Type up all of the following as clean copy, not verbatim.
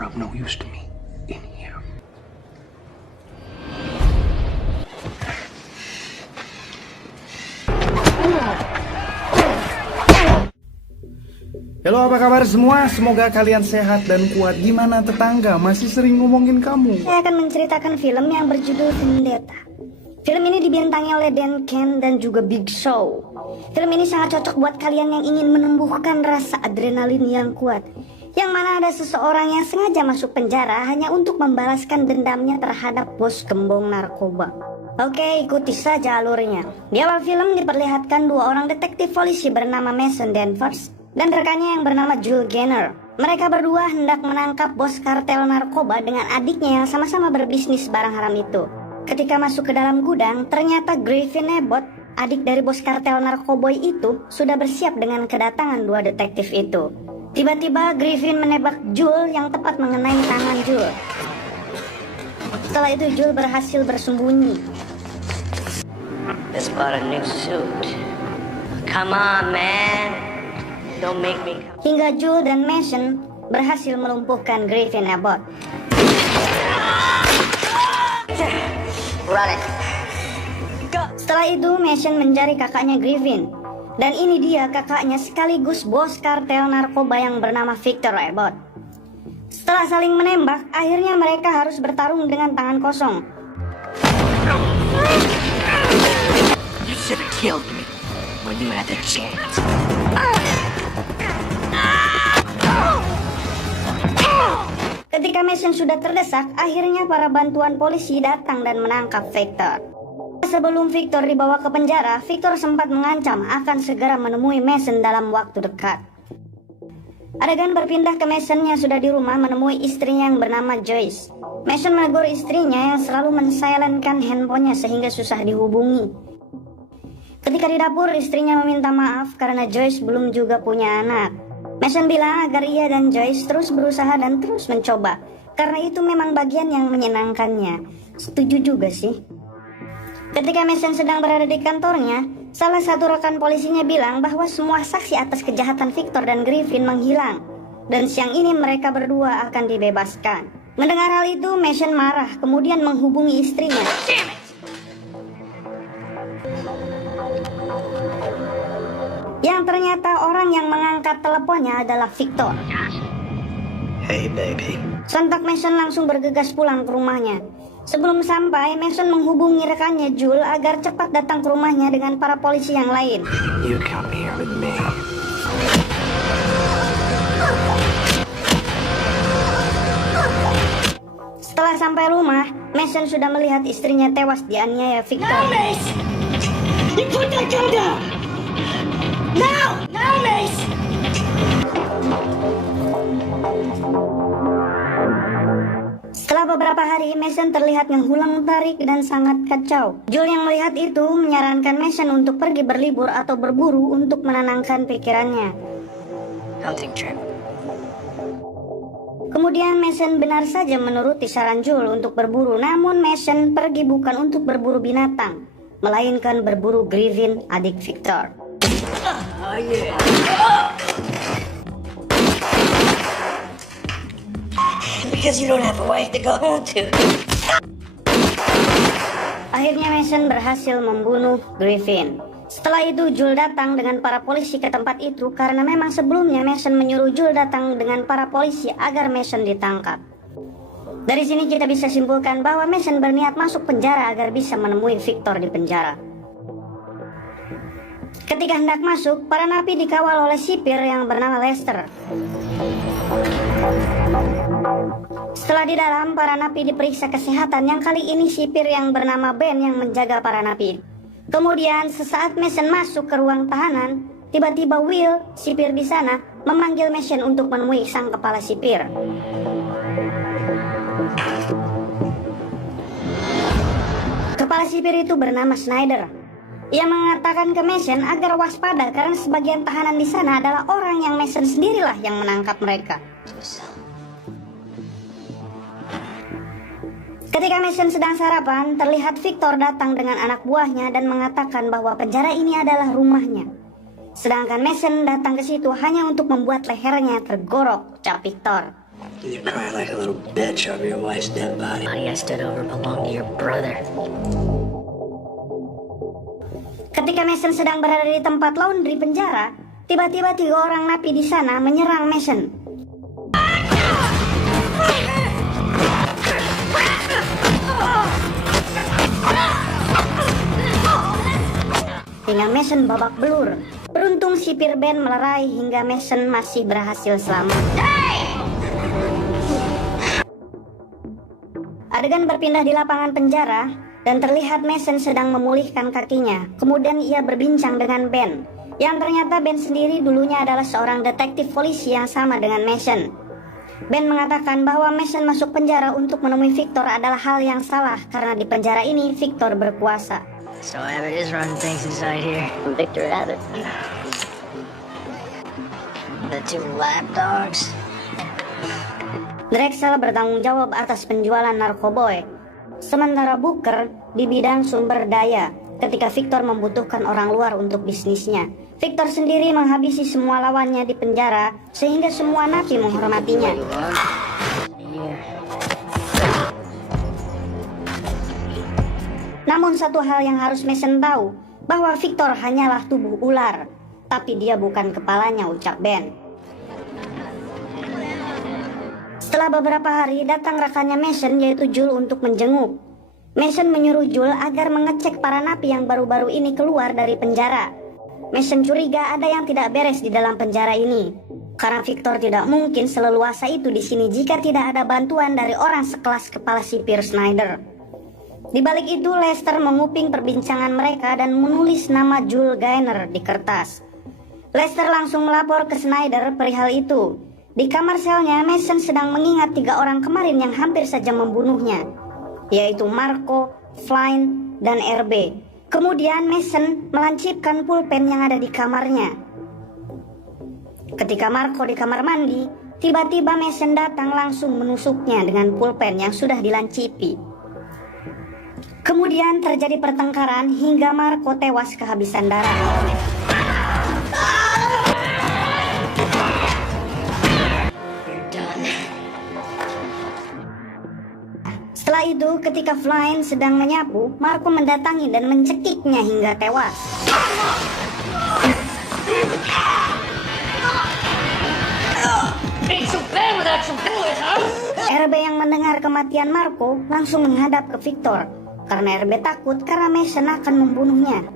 are of no use to me in here. Halo, apa kabar semua? Semoga kalian sehat dan kuat. Gimana tetangga? Masih sering ngomongin kamu. Saya akan menceritakan film yang berjudul Vendetta. Film ini dibintangi oleh Dan Ken dan juga Big Show. Film ini sangat cocok buat kalian yang ingin menumbuhkan rasa adrenalin yang kuat, yang mana ada seseorang yang sengaja masuk penjara hanya untuk membalaskan dendamnya terhadap bos gembong narkoba. Oke, ikuti saja alurnya. Di awal film diperlihatkan dua orang detektif polisi bernama Mason Danvers dan rekannya yang bernama Jules Gaynor. Mereka berdua hendak menangkap bos kartel narkoba dengan adiknya yang sama-sama berbisnis barang haram itu. Ketika masuk ke dalam gudang, ternyata Griffin Abbott, adik dari bos kartel narkoboy itu, sudah bersiap dengan kedatangan dua detektif itu. Tiba-tiba Griffin menembak Jules yang tepat mengenai tangan Jules. Setelah itu Jules berhasil bersembunyi. Just bought a new suit. Come on, man. Don't make me come. Hingga Jules dan Mason berhasil melumpuhkan Griffin Abbott. Run it. Setelah itu Mason mencari kakaknya Griffin. Dan ini dia kakaknya sekaligus bos kartel narkoba yang bernama Victor Abbott. Setelah saling menembak, akhirnya mereka harus bertarung dengan tangan kosong. You should have killed me when you had the chance. Ketika Mason sudah terdesak, akhirnya para bantuan polisi datang dan menangkap Victor. Sebelum Victor dibawa ke penjara, Victor sempat mengancam akan segera menemui Mason dalam waktu dekat. Adegan berpindah ke Mason yang sudah di rumah menemui istrinya yang bernama Joyce. Mason menegur istrinya yang selalu mensilentkan handphonenya sehingga susah dihubungi. Ketika di dapur, istrinya meminta maaf karena Joyce belum juga punya anak. Mason bilang agar ia dan Joyce terus berusaha dan terus mencoba, karena itu memang bagian yang menyenangkannya. Setuju juga sih. Ketika Mason sedang berada di kantornya, salah satu rekan polisinya bilang bahwa semua saksi atas kejahatan Victor dan Griffin menghilang, dan siang ini mereka berdua akan dibebaskan. Mendengar hal itu, Mason marah, kemudian menghubungi istrinya. Yang ternyata orang yang mengangkat teleponnya adalah Victor. Hey, baby. Sontak Mason langsung bergegas pulang ke rumahnya. Sebelum sampai, Mason menghubungi rekannya Jules agar cepat datang ke rumahnya dengan para polisi yang lain. You come here with me. Setelah sampai rumah, Mason sudah melihat istrinya tewas dianiaya Victor. Mace! You put that gun down! Now! Now, Mace! Setelah beberapa hari, Mason terlihat menghulang tarik dan sangat kacau. Jules yang melihat itu menyarankan Mason untuk pergi berlibur atau berburu untuk menenangkan pikirannya. Hunting trip. Kemudian Mason benar saja menuruti saran Jules untuk berburu, namun Mason pergi bukan untuk berburu binatang, melainkan berburu Griffin, adik Victor. Oh, yeah. Because you don't have a wife to go home to. Akhirnya Mason berhasil membunuh Griffin. Setelah itu Jules datang dengan para polisi ke tempat itu karena memang sebelumnya Mason menyuruh Jules datang dengan para polisi agar Mason ditangkap. Dari sini kita bisa simpulkan bahwa Mason berniat masuk penjara agar bisa menemui Victor di penjara. Ketika hendak masuk, para napi dikawal oleh sipir yang bernama Lester. Setelah di dalam, para napi diperiksa kesehatan yang kali ini sipir yang bernama Ben yang menjaga para napi. Kemudian sesaat Mason masuk ke ruang tahanan, tiba-tiba Will, sipir di sana, memanggil Mason untuk menemui sang kepala sipir. Kepala sipir itu bernama Snyder. Ia mengatakan ke Mason agar waspada karena sebagian tahanan di sana adalah orang yang Mason sendirilah yang menangkap mereka. Ketika Mason sedang sarapan, terlihat Victor datang dengan anak buahnya dan mengatakan bahwa penjara ini adalah rumahnya. Sedangkan Mason datang ke situ hanya untuk membuat lehernya tergorok, ucap Victor. You cry like a little bitch over your wife's dead body. Body I stood over belonged to your brother. Ketika Mason sedang berada di tempat laundry penjara, tiba-tiba 3 orang napi di sana menyerang Mason. Hingga Mason babak belur. Beruntung sipir Ben melerai hingga Mason masih berhasil selamat. Adegan berpindah di lapangan penjara dan terlihat Mason sedang memulihkan kakinya. Kemudian ia berbincang dengan Ben, yang ternyata Ben sendiri dulunya adalah seorang detektif polisi yang sama dengan Mason. Ben mengatakan bahwa Mason masuk penjara untuk menemui Victor adalah hal yang salah karena di penjara ini Victor berkuasa. So Abbott is running things inside here. Victor Abbott. The 2 lapdogs. Drexel bertanggung jawab atas penjualan narkoboy, sementara Booker di bidang sumber daya ketika Victor membutuhkan orang luar untuk bisnisnya. Victor sendiri menghabisi semua lawannya di penjara sehingga semua napi menghormatinya. Namun satu hal yang harus Mason tahu, bahwa Victor hanyalah tubuh ular, tapi dia bukan kepalanya, ucap Ben. Setelah beberapa hari, datang rekannya Mason yaitu Jul untuk menjenguk. Mason menyuruh Jul agar mengecek para napi yang baru-baru ini keluar dari penjara. Mason curiga ada yang tidak beres di dalam penjara ini, karena Victor tidak mungkin seleluasa itu di sini jika tidak ada bantuan dari orang sekelas kepala sipir Snyder. Di balik itu, Lester menguping perbincangan mereka dan menulis nama Jul Gainer di kertas. Lester langsung melapor ke Snyder perihal itu. Di kamar selnya, Mason sedang mengingat 3 orang kemarin yang hampir saja membunuhnya, yaitu Marco, Flynn, dan RB. Kemudian Mason melancipkan pulpen yang ada di kamarnya. Ketika Marco di kamar mandi, tiba-tiba Mason datang langsung menusuknya dengan pulpen yang sudah dilancipi. Kemudian terjadi pertengkaran hingga Marco tewas kehabisan darah. Setelah itu, ketika Flynn sedang menyapu, Marco mendatangi dan mencekiknya hingga tewas. RB yang mendengar kematian Marco langsung menghadap ke Victor, karena RB takut karena Mason akan membunuhnya.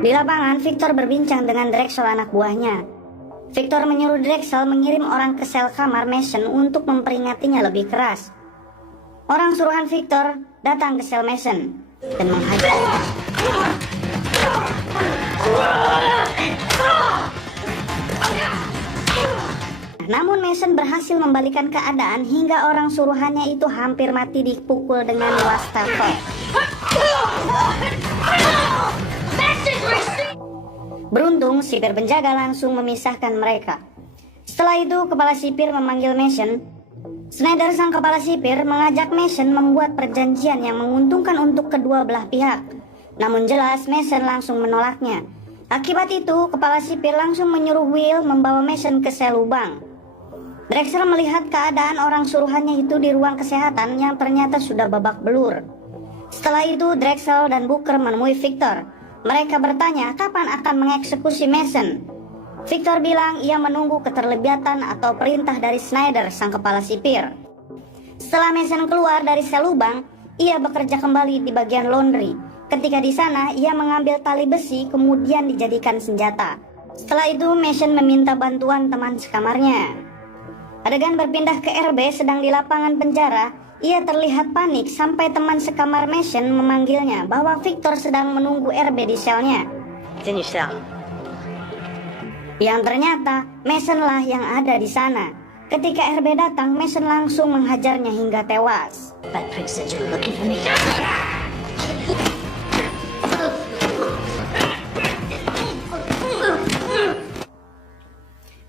Di lapangan, Victor berbincang dengan Drexel anak buahnya. Victor menyuruh Drexel mengirim orang ke sel kamar Mason untuk memperingatinya lebih keras. Orang suruhan Victor datang ke sel Mason dan menghajarnya. Namun Mason berhasil membalikan keadaan hingga orang suruhannya itu hampir mati dipukul dengan wastafel. Beruntung, sipir penjaga langsung memisahkan mereka. Setelah itu, kepala sipir memanggil Mason. Snyder, sang kepala sipir, mengajak Mason membuat perjanjian yang menguntungkan untuk kedua belah pihak. Namun jelas Mason langsung menolaknya. Akibat itu, kepala sipir langsung menyuruh Will membawa Mason ke sel lubang. Drexel melihat keadaan orang suruhannya itu di ruang kesehatan yang ternyata sudah babak belur. Setelah itu, Drexel dan Booker menemui Victor. Mereka bertanya kapan akan mengeksekusi Mason. Victor bilang ia menunggu keterlibatan atau perintah dari Snyder, sang kepala sipir. Setelah Mason keluar dari sel lubang, ia bekerja kembali di bagian laundry. Ketika di sana, ia mengambil tali besi kemudian dijadikan senjata. Setelah itu, Mason meminta bantuan teman sekamarnya. Adegan berpindah ke RB sedang di lapangan penjara. Ia terlihat panik sampai teman sekamar Mason memanggilnya bahwa Victor sedang menunggu RB di selnya. It's in your cell. Yang ternyata Mason lah yang ada di sana. Ketika RB datang, Mason langsung menghajarnya hingga tewas. That pig said you're looking for me.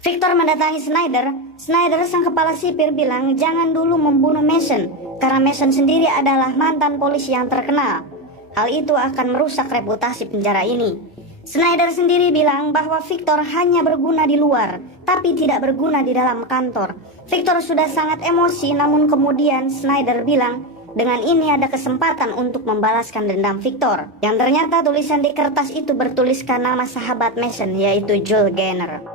Victor mendatangi Snyder. Snyder, sang kepala sipir, bilang jangan dulu membunuh Mason, karena Mason sendiri adalah mantan polisi yang terkenal. Hal itu akan merusak reputasi penjara ini. Snyder sendiri bilang bahwa Victor hanya berguna di luar, tapi tidak berguna di dalam kantor. Victor sudah sangat emosi, namun kemudian Snyder bilang dengan ini ada kesempatan untuk membalaskan dendam Victor. Yang ternyata tulisan di kertas itu bertuliskan nama sahabat Mason, yaitu Joel Gaynor.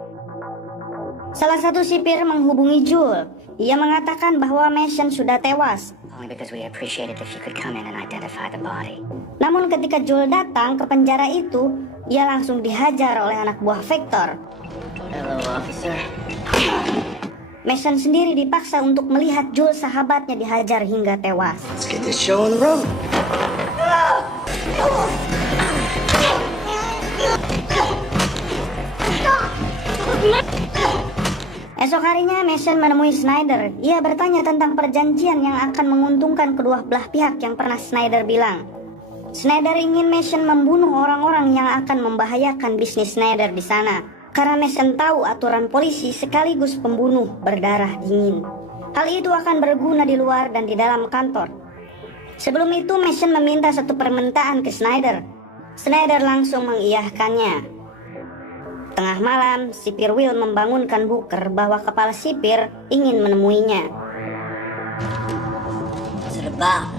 Salah satu sipir menghubungi Joel. Ia mengatakan bahwa Mason sudah tewas. Only because we appreciated if you could come in and identify the body. Namun ketika Joel datang ke penjara itu, ia langsung dihajar oleh anak buah Victor. Hello, officer. Mason sendiri dipaksa untuk melihat Joel sahabatnya dihajar hingga tewas. Let's get this show on the road. Esok harinya Mason menemui Snyder. Ia bertanya tentang perjanjian yang akan menguntungkan kedua belah pihak yang pernah Snyder bilang. Snyder ingin Mason membunuh orang-orang yang akan membahayakan bisnis Snyder di sana. Karena Mason tahu aturan polisi sekaligus pembunuh berdarah dingin. Hal itu akan berguna di luar dan di dalam kantor. Sebelum itu Mason meminta satu permintaan ke Snyder. Snyder langsung mengiyahkannya. Tengah malam, sipir Will membangunkan Booker bahwa kepala sipir ingin menemuinya. Serba.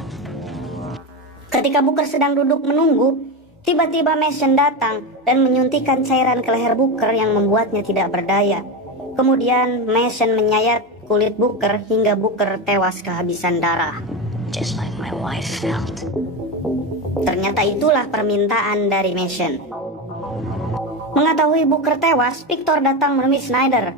Ketika Booker sedang duduk menunggu, tiba-tiba Mason datang dan menyuntikkan cairan ke leher Booker yang membuatnya tidak berdaya. Kemudian Mason menyayat kulit Booker hingga Booker tewas kehabisan darah. Just like my wife felt. Ternyata itulah permintaan dari Mason. Mengetahui Booker tewas, Victor datang menemui Snyder.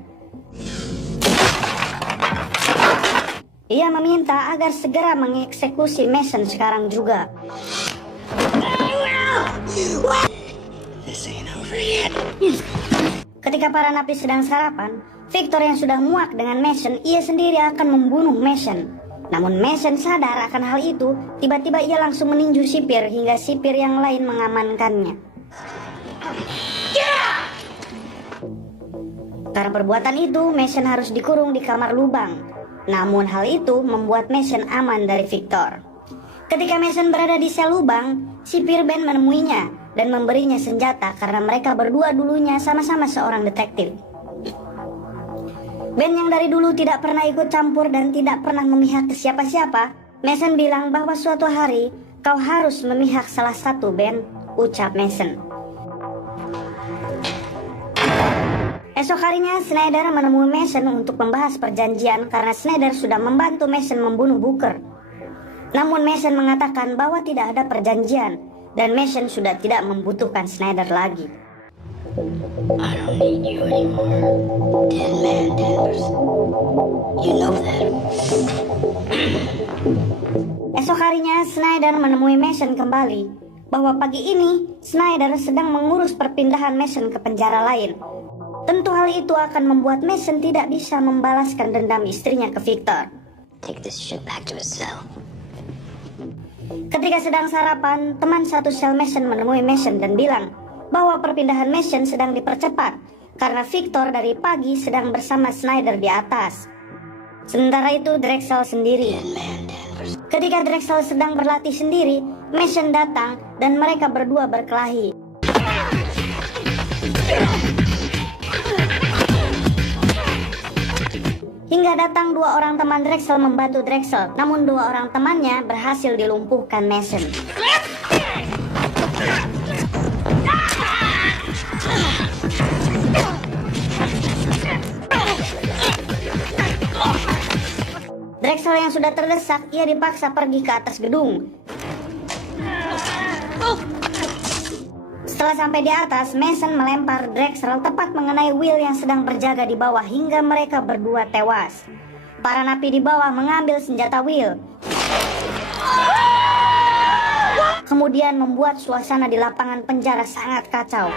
Ia meminta agar segera mengeksekusi Mason sekarang juga. This ain't over yet. Ketika para napi sedang sarapan, Victor yang sudah muak dengan Mason, ia sendiri akan membunuh Mason. Namun Mason sadar akan hal itu, tiba-tiba ia langsung meninju sipir hingga sipir yang lain mengamankannya. Karena perbuatan itu, Mason harus dikurung di kamar lubang. Namun hal itu membuat Mason aman dari Victor. Ketika Mason berada di sel lubang, sipir Ben menemuinya dan memberinya senjata karena mereka berdua dulunya sama-sama seorang detektif. Ben yang dari dulu tidak pernah ikut campur dan tidak pernah memihak ke siapa-siapa, Mason bilang bahwa suatu hari kau harus memihak salah satu, Ben, ucap Mason. Esok harinya Snyder menemui Mason untuk membahas perjanjian karena Snyder sudah membantu Mason membunuh Booker. Namun Mason mengatakan bahwa tidak ada perjanjian dan Mason sudah tidak membutuhkan Snyder lagi. I don't need you anymore. Dead man Danvers. You know that. Esok harinya Snyder menemui Mason kembali bahwa pagi ini Snyder sedang mengurus perpindahan Mason ke penjara lain. Tentu hal itu akan membuat Mason tidak bisa membalaskan dendam istrinya ke Victor. Take this shit back to his cell. Ketika sedang sarapan, teman satu sel Mason menemui Mason dan bilang bahwa perpindahan Mason sedang dipercepat karena Victor dari pagi sedang bersama Snyder di atas. Sementara itu Drexel sendiri. Ketika Drexel sedang berlatih sendiri, Mason datang dan mereka berdua berkelahi. Hingga datang dua orang teman Drexel membantu Drexel, namun dua orang temannya berhasil dilumpuhkan Mason. Drexel yang sudah terdesak, ia dipaksa pergi ke atas gedung. Setelah sampai di atas, Mason melempar Drexel tepat mengenai Will yang sedang berjaga di bawah hingga mereka berdua tewas. Para napi di bawah mengambil senjata Will. Kemudian membuat suasana di lapangan penjara sangat kacau.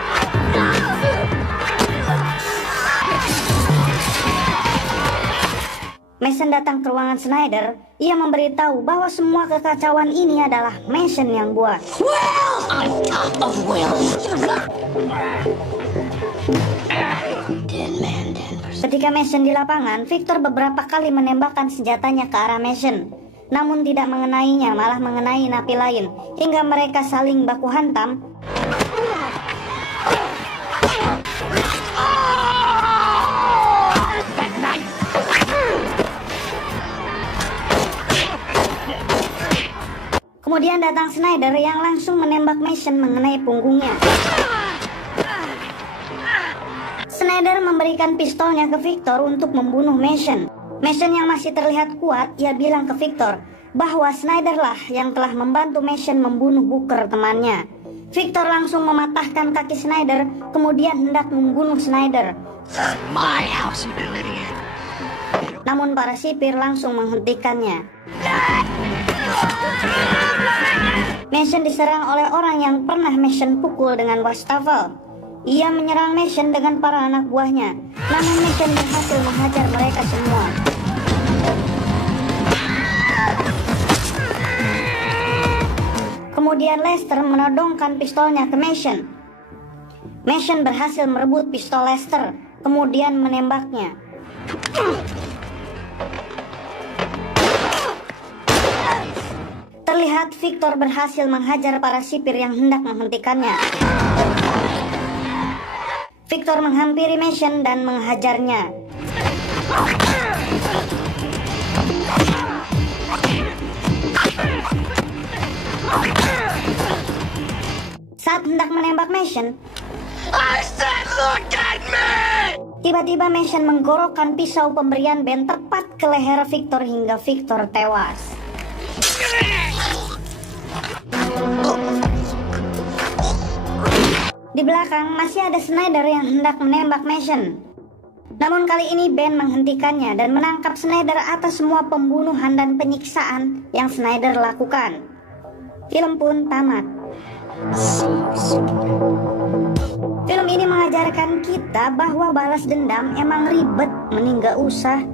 Mason datang ke ruangan Snyder. Ia memberitahu bahwa semua kekacauan ini adalah Mason yang buat. On top of Will. Dead man Danvers. Ketika Mason di lapangan, Victor beberapa kali menembakkan senjatanya ke arah Mason. Namun tidak mengenainya, malah mengenai napi lain. Hingga mereka saling baku hantam. Kemudian datang Snyder yang langsung menembak Mason mengenai punggungnya. Snyder memberikan pistolnya ke Victor untuk membunuh Mason. Mason yang masih terlihat kuat, ia bilang ke Victor bahwa Snyder lah yang telah membantu Mason membunuh Booker temannya. Victor langsung mematahkan kaki Snyder, kemudian hendak membunuh Snyder. My house, you idiot. Namun para sipir langsung menghentikannya. Mason diserang oleh orang yang pernah Mason pukul dengan wastafel. Ia menyerang Mason dengan para anak buahnya, namun Mason berhasil menghajar mereka semua. Kemudian Lester menodongkan pistolnya ke Mason. Mason berhasil merebut pistol Lester, kemudian menembaknya. Terlihat Victor berhasil menghajar para sipir yang hendak menghentikannya. Victor menghampiri Mason dan menghajarnya. Saat hendak menembak Mason, I said, look at me! tiba-tiba Mason menggorokkan pisau pemberian Ben tepat ke leher Victor hingga Victor tewas. Di belakang masih ada Snyder yang hendak menembak Mason. Namun kali ini Ben menghentikannya dan menangkap Snyder atas semua pembunuhan dan penyiksaan yang Snyder lakukan. Film pun tamat. Film ini mengajarkan kita bahwa balas dendam emang ribet, mending gak usah.